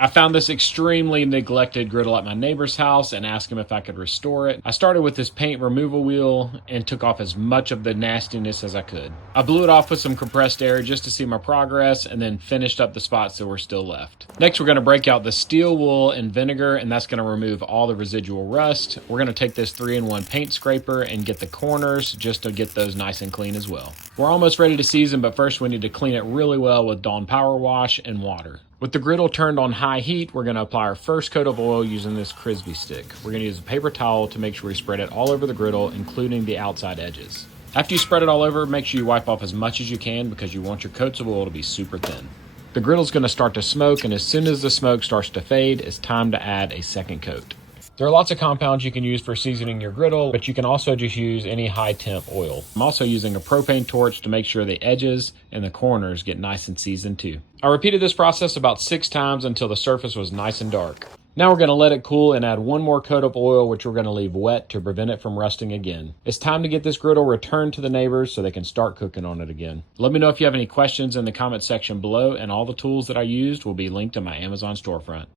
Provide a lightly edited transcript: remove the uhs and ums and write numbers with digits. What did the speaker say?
I found this extremely neglected griddle at my neighbor's house and asked him if I could restore it. I started with this paint removal wheel and took off as much of the nastiness as I could. I blew it off with some compressed air just to see my progress and then finished up the spots that were still left. Next, we're going to break out the steel wool and vinegar, and that's going to remove all the residual rust. We're going to take this 3-in-1 paint scraper and get the corners just to get those nice and clean as well. We're almost ready to season, but first we need to clean it really well with Dawn Power Wash and water. With the griddle turned on high heat, we're going to apply our first coat of oil using this Frisbee stick. We're going to use a paper towel to make sure we spread it all over the griddle, including the outside edges. After you spread it all over, make sure you wipe off as much as you can because you want your coats of oil to be super thin. The griddle's going to start to smoke, and as soon as the smoke starts to fade, it's time to add a second coat. There are lots of compounds you can use for seasoning your griddle, but you can also just use any high temp oil. I'm also using a propane torch to make sure the edges and the corners get nice and seasoned too. I repeated this process about 6 times until the surface was nice and dark. Now we're going to let it cool and add one more coat of oil, which we're going to leave wet to prevent it from rusting again. It's time to get this griddle returned to the neighbors so they can start cooking on it again. Let me know if you have any questions in the comment section below, and all the tools that I used will be linked in my Amazon storefront.